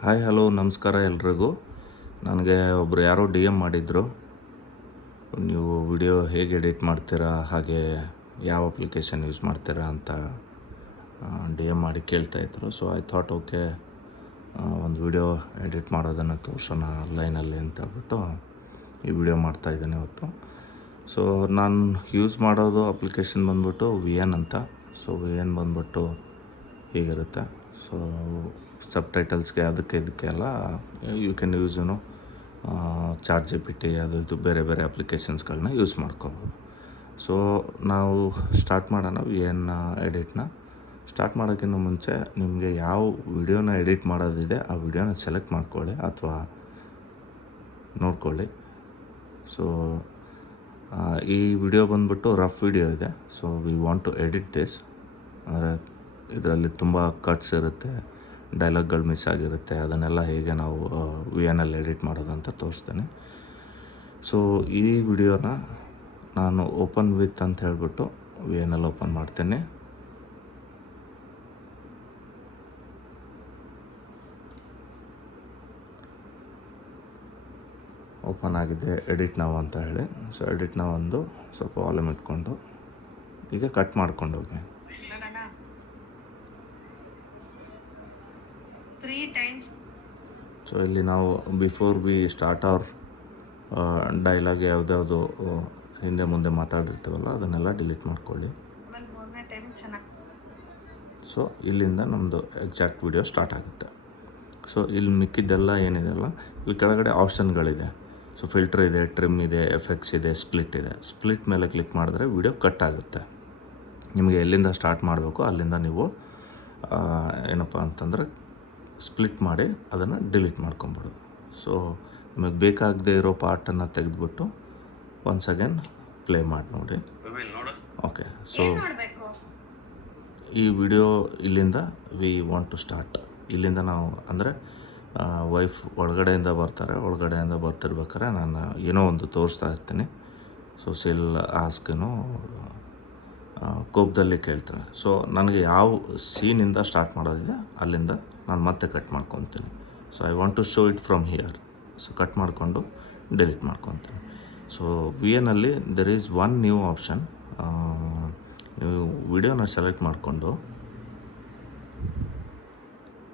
Hi hello ನಮಸ್ಕಾರ ಎಲ್ರಿಗೂ. ನನಗೆ ಒಬ್ಬರು ಯಾರೋ ಡಿ ಎಮ್ ಮಾಡಿದರು, ನೀವು ವಿಡಿಯೋ ಹೇಗೆ ಎಡಿಟ್ ಮಾಡ್ತೀರಾ, ಹಾಗೆ ಯಾವ ಅಪ್ಲಿಕೇಶನ್ ಯೂಸ್ ಮಾಡ್ತೀರಾ ಅಂತ ಡಿ ಎಮ್ ಮಾಡಿ ಕೇಳ್ತಾಯಿದ್ರು. ಸೊ ಐ ಥಾಟ್ ಓಕೆ, ಒಂದು ವಿಡಿಯೋ ಎಡಿಟ್ ಮಾಡೋದನ್ನು ತೋರ್ಸೋಣ ಲೈನಲ್ಲಿ ಅಂತ ಹೇಳ್ಬಿಟ್ಟು ಈ ವಿಡಿಯೋ ಮಾಡ್ತಾಯಿದ್ದೇನೆ ಇವತ್ತು. ಸೊ ನಾನು ಯೂಸ್ ಮಾಡೋದು ಅಪ್ಲಿಕೇಶನ್ ಬಂದ್ಬಿಟ್ಟು VN ಅಂತ. ಸೊ VN ಬಂದ್ಬಿಟ್ಟು ಹೀಗಿರುತ್ತೆ. ಸೊ ಸಬ್ ಟೈಟಲ್ಸ್ಗೆ ಅದಕ್ಕೆ ಇದಕ್ಕೆಲ್ಲ you can use chat GPT ಅದು ಇದು ಬೇರೆ ಬೇರೆ ಅಪ್ಲಿಕೇಶನ್ಸ್ಗಳನ್ನ ಯೂಸ್ ಮಾಡ್ಕೋಬೋದು. ಸೊ ನಾವು ಸ್ಟಾರ್ಟ್ ಮಾಡೋಣ VN ಎಡಿಟ್ನ. ಸ್ಟಾರ್ಟ್ ಮಾಡೋಕ್ಕಿಂತ ಮುಂಚೆ ನಿಮಗೆ ಯಾವ ವಿಡಿಯೋನ ಎಡಿಟ್ ಮಾಡೋದಿದೆ ಆ ವಿಡಿಯೋನ ಸೆಲೆಕ್ಟ್ ಮಾಡ್ಕೊಳ್ಳಿ ಅಥವಾ ನೋಡ್ಕೊಳ್ಳಿ. ಸೊ ಈ ವಿಡಿಯೋ ಬಂದ್ಬಿಟ್ಟು ರಫ್ ವಿಡಿಯೋ ಇದೆ. So we want to edit this. ಅಂದರೆ ಇದರಲ್ಲಿ ತುಂಬ ಕಟ್ಸ್ ಇರುತ್ತೆ, ಡೈಲಾಗ್ಗಳು ಮಿಸ್ ಆಗಿರುತ್ತೆ. ಅದನ್ನೆಲ್ಲ ಹೇಗೆ ನಾವು VNಲ್ಲಿ ಎಡಿಟ್ ಮಾಡೋದಂತ ತೋರಿಸ್ತೇನೆ. ಸೊ ಈ ವಿಡಿಯೋನ ನಾನು ಓಪನ್ ವಿತ್ ಅಂತ ಹೇಳ್ಬಿಟ್ಟು VNಲ್ಲಿ ಓಪನ್ ಮಾಡ್ತೇನೆ. ಓಪನ್ ಆಗಿದೆ ಎಡಿಟ್ ನಾವು ಅಂತ ಹೇಳಿ. ಸೊ ಎಡಿಟ್ನ ಒಂದು ಸ್ವಲ್ಪ ವಾಲ್ಯೂಮ್ ಇಟ್ಕೊಂಡು ಈಗ ಕಟ್ ಮಾಡ್ಕೊಂಡು ಹೋಗಿ. ಸೊ ಇಲ್ಲಿ ನಾವು before we start our dialogue ಯಾವುದ್ಯಾವುದು ಹಿಂದೆ ಮುಂದೆ ಮಾತಾಡಿರ್ತೀವಲ್ಲ ಅದನ್ನೆಲ್ಲ ಡಿಲೀಟ್ ಮಾಡ್ಕೊಳ್ಳಿ. ಸೊ ಇಲ್ಲಿಂದ ನಮ್ಮದು ಎಕ್ಸಾಕ್ಟ್ ವಿಡಿಯೋ ಸ್ಟಾರ್ಟ್ ಆಗುತ್ತೆ. ಸೊ ಇಲ್ಲಿ ಮಿಕ್ಕಿದ್ದೆಲ್ಲ ಏನಿದೆಲ್ಲ ಇಲ್ಲಿ ಕೆಳಗಡೆ ಆಪ್ಷನ್ಗಳಿದೆ. ಸೊ ಫಿಲ್ಟರ್ ಇದೆ, ಟ್ರಿಮ್ ಇದೆ, ಎಫೆಕ್ಟ್ಸ್ ಇದೆ, ಸ್ಪ್ಲಿಟ್ ಇದೆ. ಸ್ಪ್ಲಿಟ್ ಮೇಲೆ ಕ್ಲಿಕ್ ಮಾಡಿದ್ರೆ ವಿಡಿಯೋ ಕಟ್ ಆಗುತ್ತೆ. ನಿಮಗೆ ಎಲ್ಲಿಂದ ಸ್ಟಾರ್ಟ್ ಮಾಡಬೇಕು ಅಲ್ಲಿಂದ ನೀವು ಏನಪ್ಪ ಅಂತಂದರೆ ಸ್ಪ್ಲಿಟ್ ಮಾಡಿ ಅದನ್ನು ಡಿಲೀಟ್ ಮಾಡ್ಕೊಬಿಡು. ಸೊ ನಿಮಗೆ ಬೇಕಾಗದೇ ಇರೋ ಪಾರ್ಟನ್ನು ತೆಗೆದುಬಿಟ್ಟು ಒನ್ಸ್ ಅಗೇನ್ ಪ್ಲೇ ಮಾಡಿ ನೋಡಿ. ಓಕೆ, ಸೊ ಈ ವಿಡಿಯೋ ಇಲ್ಲಿಂದ ವಿ ವಾಂಟ್ ಟು ಸ್ಟಾರ್ಟ್. ಇಲ್ಲಿಂದ ನಾವು ಅಂದರೆ ವೈಫ್ ಒಳಗಡೆಯಿಂದ ಬರ್ತಿರ್ಬೇಕಾದ್ರೆ ನಾನು ಏನೋ ಒಂದು ತೋರಿಸ್ತಾ ಇರ್ತೀನಿ. ಸೊ ಸಿಲ್ ಆಸ್ಕೇನೋ ಕೋಪದಲ್ಲಿ ಕೇಳ್ತಾನೆ. ಸೊ ನನಗೆ ಯಾವ ಸೀನಿಂದ ಸ್ಟಾರ್ಟ್ ಮಾಡೋದಿದೆ ಅಲ್ಲಿಂದ ನಾನು ಮತ್ತೆ ಕಟ್ ಮಾಡ್ಕೊತೀನಿ. So I want to show it from here. So cut ಮಾಡಿಕೊಂಡು ಡಿಲೀಟ್ ಮಾಡ್ಕೊತೀನಿ. ಸೊ VNಲ್ಲಿ there is one new option. ನೀವು ವಿಡಿಯೋನ ಸೆಲೆಕ್ಟ್ ಮಾಡಿಕೊಂಡು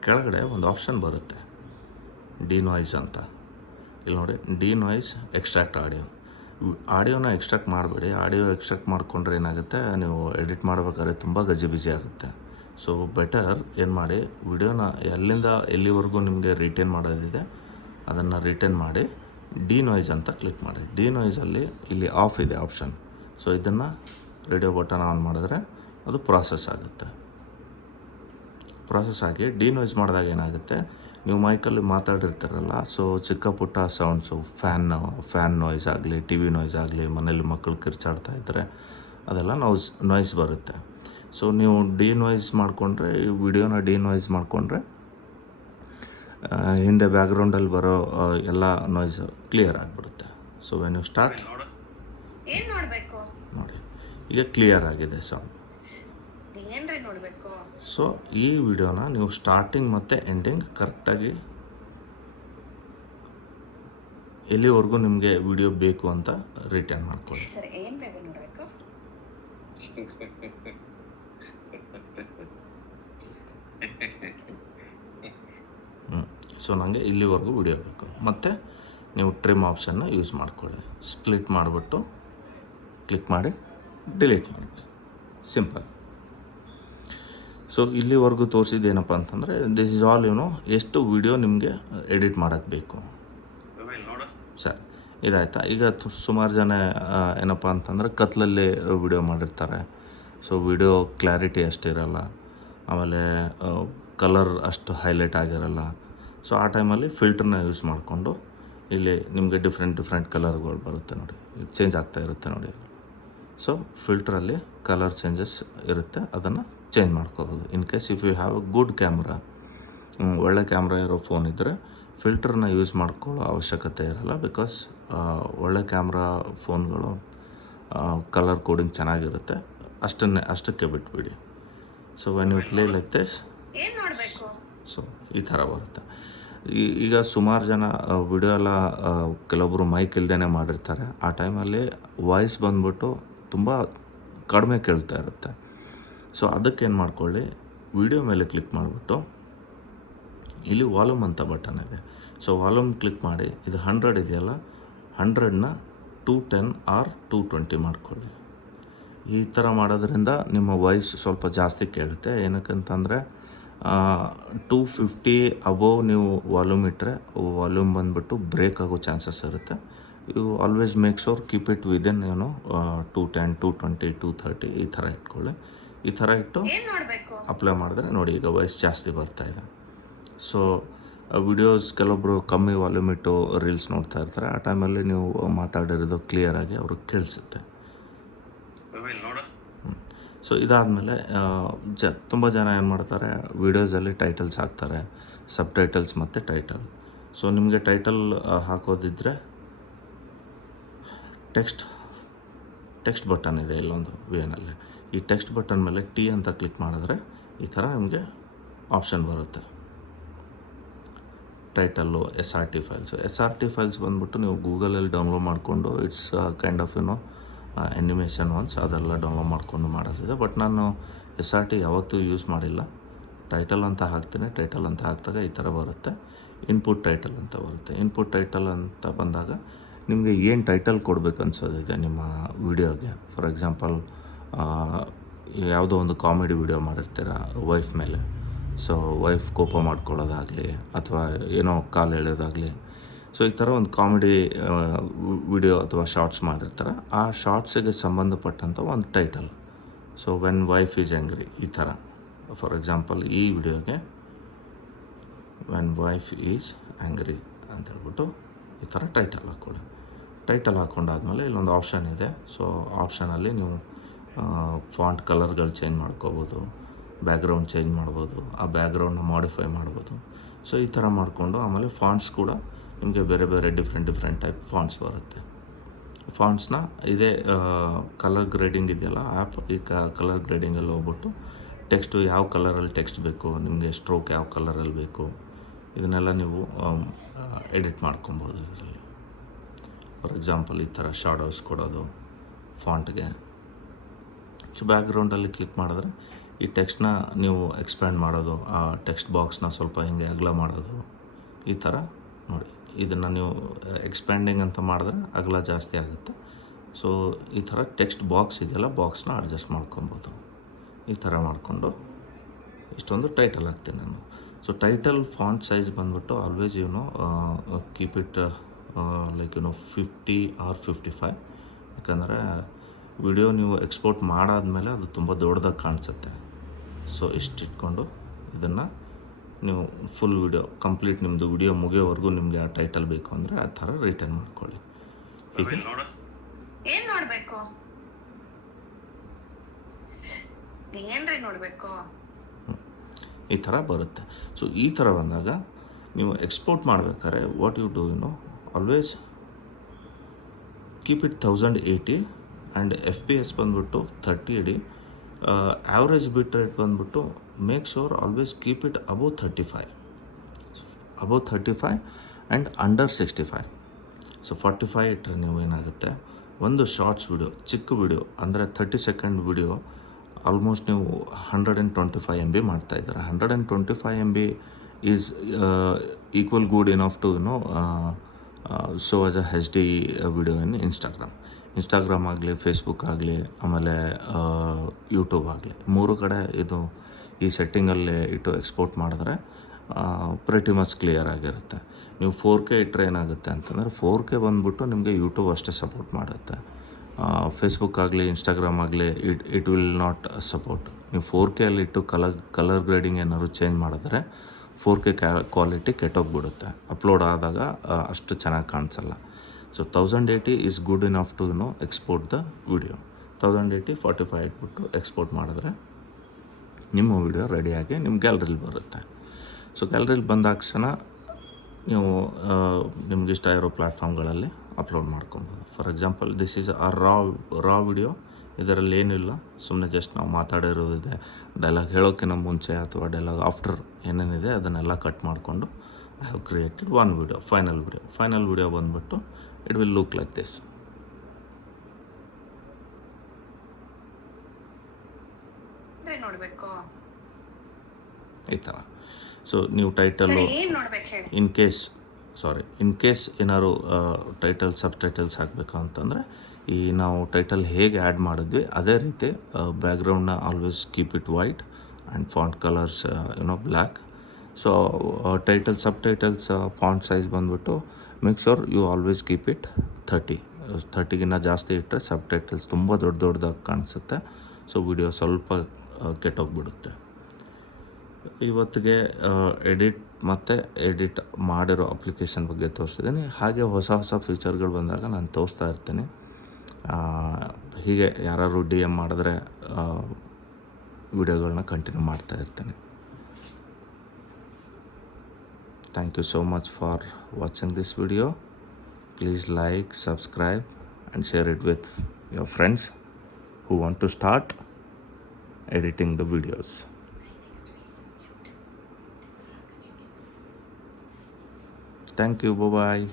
ಕೆಳಗಡೆ ಒಂದು ಆಪ್ಷನ್ ಬರುತ್ತೆ, ಡಿನಾಯ್ಸ್ ಅಂತ. ಇಲ್ಲಿ ನೋಡಿ, ಡಿನಾಯ್ಸ್ ಎಕ್ಸ್ಟ್ರಾಕ್ಟ್ ಆಡಿಯೋನ ಎಕ್ಸ್ಟ್ರಾಕ್ಟ್ ಮಾಡಬೇಡಿ. ಆಡಿಯೋ ಎಕ್ಸ್ಟ್ರಾಕ್ಟ್ ಮಾಡಿಕೊಂಡ್ರೆ ಏನಾಗುತ್ತೆ, ನೀವು ಎಡಿಟ್ ಮಾಡಬೇಕಾದ್ರೆ ತುಂಬ ಗಜಿಬಿಜಿ ಆಗುತ್ತೆ. ಸೊ ಬೆಟರ್ ಏನು ಮಾಡಿ, ವಿಡಿಯೋನ ಎಲ್ಲಿಂದ ಎಲ್ಲಿವರೆಗೂ ನಿಮಗೆ ರಿಟೇನ್ ಮಾಡೋದಿದೆ ಅದನ್ನು ರಿಟೇನ್ ಮಾಡಿ ಡಿನಾಯ್ಸ್ ಅಂತ ಕ್ಲಿಕ್ ಮಾಡಿ. ಡಿನಾಯ್ಸಲ್ಲಿ ಇಲ್ಲಿ ಆಫ್ ಇದೆ ಆಪ್ಷನ್. ಸೊ ಇದನ್ನು ರೇಡಿಯೋ ಬಟನ್ ಆನ್ ಮಾಡಿದ್ರೆ ಅದು ಪ್ರಾಸೆಸ್ ಆಗುತ್ತೆ. ಪ್ರಾಸೆಸ್ ಆಗಿ ಡಿನಾಯ್ಸ್ ಮಾಡಿದಾಗ ಏನಾಗುತ್ತೆ, ನೀವು ಮೈಕಲ್ಲಿ ಮಾತಾಡಿರ್ತೀರಲ್ಲ, ಸೊ ಚಿಕ್ಕ ಪುಟ್ಟ ಸೌಂಡ್ಸು, ಫ್ಯಾನ್ ನಾಯ್ಸ್ ಆಗಲಿ, ಟಿ ವಿ ನಾಯ್ಸ್ ಆಗಲಿ, ಮನೇಲಿ ಮಕ್ಕಳು ಕಿರ್ಚಾಡ್ತಾ ಇದ್ದರೆ ಅದೆಲ್ಲ ನಾಯ್ಸ್ ಬರುತ್ತೆ. ಸೊ ನೀವು ಡಿನಾಯ್ಸ್ ಮಾಡಿಕೊಂಡ್ರೆ, ಈ ವಿಡಿಯೋನ ಡಿನಾಯ್ಸ್ ಮಾಡಿಕೊಂಡ್ರೆ ಹಿಂದೆ ಬ್ಯಾಕ್ಗ್ರೌಂಡಲ್ಲಿ ಬರೋ ಎಲ್ಲ ನಾಯ್ಸ್ ಕ್ಲಿಯರ್ ಆಗಿಬಿಡುತ್ತೆ. ಸೊ ವೆನ್ ಯು ಸ್ಟಾರ್ಟ್ ನೋಡಿ, ಈಗ ಕ್ಲಿಯರ್ ಆಗಿದೆ ಸೌಂಡ್. ಸೊ ಈ ವಿಡಿಯೋನ ನೀವು ಸ್ಟಾರ್ಟಿಂಗ್ ಮತ್ತು ಎಂಡಿಂಗ್ ಕರೆಕ್ಟಾಗಿ ಎಲ್ಲಿವರೆಗೂ ನಿಮಗೆ ವಿಡಿಯೋ ಬೇಕು ಅಂತ ರಿಟರ್ನ್ ಮಾಡ್ಕೊಳ್ಳಿ. ಸೊ ನನಗೆ ಇಲ್ಲಿವರೆಗೂ ವಿಡಿಯೋ ಬೇಕು. ಮತ್ತು ನೀವು ಟ್ರಿಮ್ ಆಪ್ಷನ್ನ ಯೂಸ್ ಮಾಡ್ಕೊಳ್ಳಿ. ಸ್ಪ್ಲಿಟ್ ಮಾಡಿಬಿಟ್ಟು ಕ್ಲಿಕ್ ಮಾಡಿ ಡಿಲೀಟ್ ಮಾಡಿ, ಸಿಂಪಲ್. ಸೊ ಇಲ್ಲಿವರೆಗೂ ತೋರಿಸಿದ್ದೇನಪ್ಪ ಅಂತಂದರೆ ದಿಸ್ ಇಸ್ ಆಲ್ ಎಷ್ಟು ವಿಡಿಯೋ ನಿಮಗೆ ಎಡಿಟ್ ಮಾಡೋಕ್ಕೆ ಬೇಕು. ಸರಿ, ಇದಾಯ್ತಾ? ಈಗ ಸುಮಾರು ಜನ ಏನಪ್ಪ ಅಂತಂದರೆ ಕತ್ಲಲ್ಲಿ ವಿಡಿಯೋ ಮಾಡಿರ್ತಾರೆ. ಸೊ ವಿಡಿಯೋ ಕ್ಲಾರಿಟಿ ಅಷ್ಟಿರಲ್ಲ, ಆಮೇಲೆ ಕಲರ್ ಅಷ್ಟು ಹೈಲೈಟ್ ಆಗಿರಲ್ಲ. ಸೊ ಆ ಟೈಮಲ್ಲಿ ಫಿಲ್ಟರ್ನ ಯೂಸ್ ಮಾಡಿಕೊಂಡು ಇಲ್ಲಿ ನಿಮಗೆ ಡಿಫ್ರೆಂಟ್ ಕಲರ್ಗಳು ಬರುತ್ತೆ ನೋಡಿ, ಚೇಂಜ್ ಆಗ್ತಾ ಇರುತ್ತೆ ನೋಡಿ. ಸೊ ಫಿಲ್ಟ್ರಲ್ಲಿ ಕಲರ್ ಚೇಂಜಸ್ ಇರುತ್ತೆ, ಅದನ್ನು ಚೇಂಜ್ ಮಾಡ್ಕೋಬೋದು. In case if you have a good camera, ಒಳ್ಳೆ ಕ್ಯಾಮ್ರಾ ಇರೋ ಫೋನ್ ಇದ್ದರೆ ಫಿಲ್ಟರ್ನ ಯೂಸ್ ಮಾಡ್ಕೊಳ್ಳೋ ಅವಶ್ಯಕತೆ ಇರಲ್ಲ. ಬಿಕಾಸ್ ಒಳ್ಳೆ ಕ್ಯಾಮ್ರಾ ಫೋನ್ಗಳು ಕಲರ್ ಕೋಡಿಂಗ್ ಚೆನ್ನಾಗಿರುತ್ತೆ, ಅಷ್ಟಕ್ಕೆ ಬಿಟ್ಬಿಡಿ. So when you play like this, so ಈ ಥರ ಬರುತ್ತೆ. ಈಗ ಸುಮಾರು ಜನ ವಿಡಿಯೋ ಎಲ್ಲ ಕೆಲವೊಬ್ಬರು ಮೈಕ್ ಇಲ್ದೇ ಮಾಡಿರ್ತಾರೆ. ಆ ಟೈಮಲ್ಲಿ ವಾಯ್ಸ್ ಬಂದ್ಬಿಟ್ಟು ತುಂಬ ಕಡಿಮೆ ಕೇಳ್ತಾ ಇರುತ್ತೆ. ಸೊ ಅದಕ್ಕೇನು ಮಾಡ್ಕೊಳ್ಳಿ, ವಿಡಿಯೋ ಮೇಲೆ ಕ್ಲಿಕ್ ಮಾಡಿಬಿಟ್ಟು ಇಲ್ಲಿ ವಾಲ್ಯೂಮ್ ಅಂತ ಬಟನ್ ಇದೆ. ಸೊ ವಾಲ್ಯೂಮ್ ಕ್ಲಿಕ್ ಮಾಡಿ, ಇದು 100 ಇದೆಯಲ್ಲ, 100ನ 210 ಆರ್ 220 ಮಾಡ್ಕೊಳ್ಳಿ. ಈ ಥರ ಮಾಡೋದ್ರಿಂದ ನಿಮ್ಮ ವಾಯ್ಸ್ ಸ್ವಲ್ಪ ಜಾಸ್ತಿ ಕೇಳುತ್ತೆ. ಏನಕ್ಕಂತಂದರೆ 250 ಅಬೋವ್ ನೀವು ವಾಲ್ಯೂಮ್ ಇಟ್ಟರೆ ವಾಲ್ಯೂಮ್ ಬಂದುಬಿಟ್ಟು ಬ್ರೇಕ್ ಆಗೋ ಚಾನ್ಸಸ್ ಇರುತ್ತೆ. You always make sure keep it within 210, 220, 230 ಈ ಥರ ಇಟ್ಕೊಳ್ಳಿ. ಈ ಥರ ಇಟ್ಟು ಅಪ್ಲೈ ಮಾಡಿದ್ರೆ ನೋಡಿ ಈಗ ವಾಯ್ಸ್ ಜಾಸ್ತಿ ಬರ್ತಾಯಿದೆ. ಸೊ ವಿಡಿಯೋಸ್ ಕೆಲವೊಬ್ಬರು ಕಮ್ಮಿ ವಾಲ್ಯೂಮ್ ಇಟ್ಟು ರೀಲ್ಸ್ ನೋಡ್ತಾ ಇರ್ತಾರೆ. ಆ ಟೈಮಲ್ಲಿ ನೀವು ಮಾತಾಡಿರೋದು ಕ್ಲಿಯರಾಗಿ ಅವ್ರಿಗೆ ಕೇಳಿಸುತ್ತೆ. ಸೊ ಇದಾದಮೇಲೆ ತುಂಬ ಜನ ಏನು ಮಾಡ್ತಾರೆ, ವೀಡಿಯೋಸಲ್ಲಿ ಟೈಟಲ್ಸ್ ಹಾಕ್ತಾರೆ, ಸಬ್ ಟೈಟಲ್ಸ್ ಮತ್ತು ಟೈಟಲ್. ಸೊ ನಿಮಗೆ ಟೈಟಲ್ ಹಾಕೋದಿದ್ದರೆ ಟೆಕ್ಸ್ಟ್ ಬಟನ್ ಇದೆ ಇಲ್ಲೊಂದು ವಿನಲ್ಲಿ. ಈ ಟೆಕ್ಸ್ಟ್ ಬಟನ್ ಮೇಲೆ ಟಿ ಅಂತ ಕ್ಲಿಕ್ ಮಾಡಿದ್ರೆ ಈ ಥರ ನಿಮಗೆ ಆಪ್ಷನ್ ಬರುತ್ತೆ. Title SRT files. SRT files ಬಂದುಬಿಟ್ಟು ನೀವು ಗೂಗಲಲ್ಲಿ ಡೌನ್ಲೋಡ್ ಮಾಡಿಕೊಂಡು it's kind of animation once ಅದೆಲ್ಲ ಡೌನ್ಲೋಡ್ ಮಾಡಿಕೊಂಡು ಮಾಡೋದಿದೆ. ಬಟ್ ನಾನು SRT ಯಾವತ್ತೂ ಯೂಸ್ ಮಾಡಿಲ್ಲ. ಟೈಟಲ್ ಅಂತ ಹಾಕ್ತೀನಿ. ಟೈಟಲ್ ಅಂತ ಹಾಕಿದಾಗ ಈ ಥರ ಬರುತ್ತೆ. ಇನ್ಪುಟ್ ಟೈಟಲ್ ಅಂತ ಬರುತ್ತೆ. ಇನ್ಪುಟ್ ಟೈಟಲ್ ಅಂತ ಬಂದಾಗ ನಿಮಗೆ ಏನು ಟೈಟಲ್ ಕೊಡಬೇಕು ಅನ್ಸೋದಿದೆ ನಿಮ್ಮ ವಿಡಿಯೋಗೆ. ಫಾರ್ ಎಕ್ಸಾಂಪಲ್ ಯಾವುದೋ ಒಂದು ಕಾಮಿಡಿ ವಿಡಿಯೋ ಮಾಡಿರ್ತೀರ ವೈಫ್ ಮೇಲೆ. ಸೊ ವೈಫ್ ಕೋಪ ಮಾಡ್ಕೊಳ್ಳೋದಾಗಲಿ ಅಥವಾ ಏನೋ ಕಾಲು ಎಳೆಯೋದಾಗಲಿ. ಸೊ ಈ ಥರ ಒಂದು ಕಾಮಿಡಿ ವಿಡಿಯೋ ಅಥವಾ ಶಾರ್ಟ್ಸ್ ಮಾಡಿರ್ತಾರೆ. ಆ ಶಾರ್ಟ್ಸಿಗೆ ಸಂಬಂಧಪಟ್ಟಂಥ ಒಂದು title. So when wife is angry ಈ ಥರ. ಫಾರ್ ಎಕ್ಸಾಂಪಲ್ ಈ ವಿಡಿಯೋಗೆ ವೆನ್ ವೈಫ್ ಈಸ್ ಆ್ಯಂಗ್ರಿ ಅಂತ ಹೇಳ್ಬಿಟ್ಟು ಈ ಥರ ಟೈಟಲ್ ಹಾಕ್ಕೊಳ್ಳಿ. ಟೈಟಲ್ ಹಾಕ್ಕೊಂಡಾದ್ಮೇಲೆ ಇಲ್ಲೊಂದು ಆಪ್ಷನ್ ಇದೆ. ಸೊ ಆಪ್ಷನಲ್ಲಿ ನೀವು ಫಾಂಟ್ ಕಲರ್ಗಳು ಚೇಂಜ್ ಮಾಡ್ಕೋಬೋದು, ಬ್ಯಾಕ್ಗ್ರೌಂಡ್ ಚೇಂಜ್ ಮಾಡ್ಬೋದು, ಆ ಬ್ಯಾಕ್ಗ್ರೌಂಡ್ನ ಮಾಡಿಫೈ ಮಾಡ್ಬೋದು. ಸೊ ಈ ಥರ ಮಾಡಿಕೊಂಡು ಆಮೇಲೆ ಫಾಂಟ್ಸ್ ಕೂಡ ನಿಮಗೆ ಬೇರೆ ಬೇರೆ ಡಿಫ್ರೆಂಟ್ ಟೈಪ್ ಫಾಂಟ್ಸ್ ಬರುತ್ತೆ. ಫಾಂಟ್ಸ್ನ ಇದೇ ಕಲರ್ ಗ್ರೇಡಿಂಗ್ ಇದೆಯಲ್ಲ ಆ್ಯಪ್, ಈ ಕಲರ್ ಗ್ರೇಡಿಂಗಲ್ಲಿ ಹೋಗ್ಬಿಟ್ಟು ಟೆಕ್ಸ್ಟು ಯಾವ ಕಲರಲ್ಲಿ ಟೆಕ್ಸ್ಟ್ ಬೇಕು, ನಿಮಗೆ ಸ್ಟ್ರೋಕ್ ಯಾವ ಕಲರಲ್ಲಿ ಬೇಕು, ಇದನ್ನೆಲ್ಲ ನೀವು ಎಡಿಟ್ ಮಾಡ್ಕೊಬೋದು ಇದರಲ್ಲಿ. ಫಾರ್ ಎಕ್ಸಾಂಪಲ್ ಈ ಥರ ಶಾಡೋಸ್ ಕೊಡೋದು ಫಾಂಟ್ಗೆ. ಸೊ ಬ್ಯಾಕ್ಗ್ರೌಂಡಲ್ಲಿ ಕ್ಲಿಕ್ ಮಾಡಿದ್ರೆ ಈ ಟೆಕ್ಸ್ಟ್ನ ನೀವು ಎಕ್ಸ್ಪ್ಯಾಂಡ್ ಮಾಡೋದು, ಆ ಟೆಕ್ಸ್ಟ್ ಬಾಕ್ಸ್ನ ಸ್ವಲ್ಪ ಹಿಂಗೆ ಅಗಲ ಮಾಡೋದು, ಈ ಥರ ನೋಡಿ. ಇದನ್ನು ನೀವು ಎಕ್ಸ್ಪ್ಯಾಂಡಿಂಗ್ ಅಂತ ಮಾಡಿದ್ರೆ ಅಗಲ ಜಾಸ್ತಿ ಆಗುತ್ತೆ. ಸೊ ಈ ಥರ ಟೆಕ್ಸ್ಟ್ ಬಾಕ್ಸ್ ಇದೆಯಲ್ಲ, ಬಾಕ್ಸ್ನ ಅಡ್ಜಸ್ಟ್ ಮಾಡ್ಕೊಬೋದು. ಈ ಥರ ಮಾಡಿಕೊಂಡು ಇಷ್ಟೊಂದು ಟೈಟಲ್ ಹಾಕ್ತೀನಿ ನಾನು. ಸೊ ಟೈಟಲ್ ಫಾಂಟ್ ಸೈಜ್ ಬಂದುಬಿಟ್ಟು always keep it like 50 or 55. ಯಾಕಂದರೆ ವಿಡಿಯೋ ನೀವು ಎಕ್ಸ್ಪೋರ್ಟ್ ಮಾಡಾದಮೇಲೆ ಅದು ತುಂಬ ದೊಡ್ಡದಾಗಿ ಕಾಣಿಸುತ್ತೆ. ಸೊ ಇಷ್ಟು ಇಟ್ಕೊಂಡು ಇದನ್ನು ನೀವು ಫುಲ್ ವಿಡಿಯೋ ಕಂಪ್ಲೀಟ್ ನಿಮ್ಮದು ವಿಡಿಯೋ ಮುಗಿಯೋವರೆಗೂ ನಿಮಗೆ ಆ ಟೈಟಲ್ ಬೇಕು ಅಂದರೆ ಆ ಥರ ರಿಟರ್ನ್ ಮಾಡ್ಕೊಳ್ಳಿ. ಹೀಗೆ ಏನು ನೋಡಬೇಕು, ಏನ್ರಿ ನೋಡಬೇಕು, ಈ ಥರ ಬರುತ್ತೆ. ಸೊ ಈ ಥರ ಬಂದಾಗ ನೀವು ಎಕ್ಸ್ಪೋರ್ಟ್ ಮಾಡಬೇಕಾದ್ರೆ what you do always keep it 1080 and FPS ಬಂದುಬಿಟ್ಟು 30 ಇಡಿ. ಆ್ಯಾವ್ರೇಜ್ ಬಿಟ್ ರೇಟ್ ಬಂದುಬಿಟ್ಟು make sure always keep it above 35 and under 65. So 45 ಇಟ್ಟರೆ ನೀವು ಏನಾಗುತ್ತೆ, ಒಂದು ಶಾರ್ಟ್ಸ್ ವಿಡಿಯೋ, ಚಿಕ್ಕ ವಿಡಿಯೋ ಅಂದರೆ 30 ಸೆಕೆಂಡ್ ವಿಡಿಯೋ ಆಲ್ಮೋಸ್ಟ್ ನೀವು 125 MB ಮಾಡ್ತಾಯಿದ್ದಾರೆ. 125 MB is equal good enough to show as a HD video in Instagram ಆಗಲಿ, ಫೇಸ್ಬುಕ್ ಆಗಲಿ, ಆಮೇಲೆ ಯೂಟ್ಯೂಬ್ ಆಗಲಿ, ಮೂರು ಕಡೆ ಇದು ಈ ಸೆಟ್ಟಿಂಗಲ್ಲಿ ಇಟ್ಟು ಎಕ್ಸ್ಪೋರ್ಟ್ ಮಾಡಿದ್ರೆ ಪ್ರೆಟಿ ಮಚ್ ಕ್ಲಿಯರ್ ಆಗಿರುತ್ತೆ. ನೀವು 4K ಇಟ್ಟರೆ ಏನಾಗುತ್ತೆ ಅಂತಂದರೆ 4K ಬಂದುಬಿಟ್ಟು ನಿಮಗೆ ಯೂಟ್ಯೂಬ್ ಅಷ್ಟೇ ಸಪೋರ್ಟ್ ಮಾಡುತ್ತೆ. ಫೇಸ್ಬುಕ್ ಆಗಲಿ, ಇನ್ಸ್ಟಾಗ್ರಾಮ್ ಆಗಲಿ ಇಟ್ ವಿಲ್ ನಾಟ್ ಸಪೋರ್ಟ್. ನೀವು 4K ಅಲ್ಲಿ ಇಟ್ಟು ಕಲರ್ ಗ್ರೇಡಿಂಗ್ ಏನಾದ್ರು ಚೇಂಜ್ ಮಾಡಿದ್ರೆ 4K ಕ್ವಾಲಿಟಿ ಕೆಟ್ಟೋಗ್ಬಿಡುತ್ತೆ. ಅಪ್ಲೋಡ್ ಆದಾಗ ಅಷ್ಟು ಚೆನ್ನಾಗಿ ಕಾಣಿಸಲ್ಲ. So 1080 is good enough to export the video. 1080 45 ಇಟ್ಬಿಟ್ಟು ಎಕ್ಸ್ಪೋರ್ಟ್ ಮಾಡಿದ್ರೆ ನಿಮ್ಮ ವಿಡಿಯೋ ರೆಡಿಯಾಗಿ ನಿಮ್ಮ ಗ್ಯಾಲರಿಲಿ ಬರುತ್ತೆ. ಸೊ ಗ್ಯಾಲರಿಲಿ ಬಂದಾಕ್ಷಣ ನೀವು ನಿಮ್ಗೆ ಇಷ್ಟ ಇರೋ ಪ್ಲ್ಯಾಟ್ಫಾರ್ಮ್ಗಳಲ್ಲಿ ಅಪ್ಲೋಡ್ ಮಾಡ್ಕೊಬೋದು. For example this is a raw video. ಇದರಲ್ಲಿ ಏನಿಲ್ಲ, ಸುಮ್ಮನೆ ಜಸ್ಟ್ ನಾವು ಮಾತಾಡಿರೋದಿದೆ. ಡೈಲಾಗ್ ಹೇಳೋಕ್ಕಿಂತ ಮುಂಚೆ ಅಥವಾ ಡೈಲಾಗ್ ಆಫ್ಟರ್ ಏನೇನಿದೆ ಅದನ್ನೆಲ್ಲ ಕಟ್ ಮಾಡಿಕೊಂಡು I have created one video, final video ಬಂದ್ಬಿಟ್ಟು it will look like this. ಅಂದ್ರೆ ನೋಡ್ಬೇಕು. ಈ ಥರ. ಸೊ ನೀವು ಟೈಟಲ್ಲು ಸರಿ, ಏನ್ ನೋಡ್ಬೇಕು ಹೇಳಿ. ಇನ್ ಕೇಸ್ ಏನಾದ್ರು ಟೈಟಲ್ ಸಬ್ ಟೈಟಲ್ಸ್ ಹಾಕಬೇಕು ಅಂತಂದರೆ ಈ ನಾವು ಟೈಟಲ್ ಹೇಗೆ ಆ್ಯಡ್ ಮಾಡಿದ್ವಿ ಅದೇ ರೀತಿ ಬ್ಯಾಕ್ಗ್ರೌಂಡ್ನ always keep it white and font colours black. So title subtitles font size ಬಂದುಬಿಟ್ಟು make sure you always keep it 30ಗಿನ್ನ ಜಾಸ್ತಿ ಇಟ್ಟರೆ ಸಬ್ ಟೈಟಲ್ಸ್ ತುಂಬ ದೊಡ್ಡದಾಗಿ ಕಾಣಿಸುತ್ತೆ. ಸೊ ವಿಡಿಯೋ ಸ್ವಲ್ಪ ಕೆಟ್ಟೋಗ್ಬಿಡುತ್ತೆ. ಇವತ್ತಿಗೆ ಎಡಿಟ್ ಮಾಡಿರೋ ಅಪ್ಲಿಕೇಶನ್ ಬಗ್ಗೆ ತೋರಿಸಿದ್ದೀನಿ. ಹಾಗೆ ಹೊಸ ಫೀಚರ್ಗಳು ಬಂದಾಗ ನಾನು ತೋರಿಸ್ತಾ ಇರ್ತೀನಿ. ಹೀಗೆ ಯಾರು DM ಮಾಡಿದ್ರೆ ವಿಡಿಯೋಗಳನ್ನ ಕಂಟಿನ್ಯೂ ಮಾಡ್ತಾ ಇರ್ತೀನಿ. Thank you so much for watching this video. Please like, subscribe and share it with your friends who want to start editing the videos. Thank you. Bye-bye.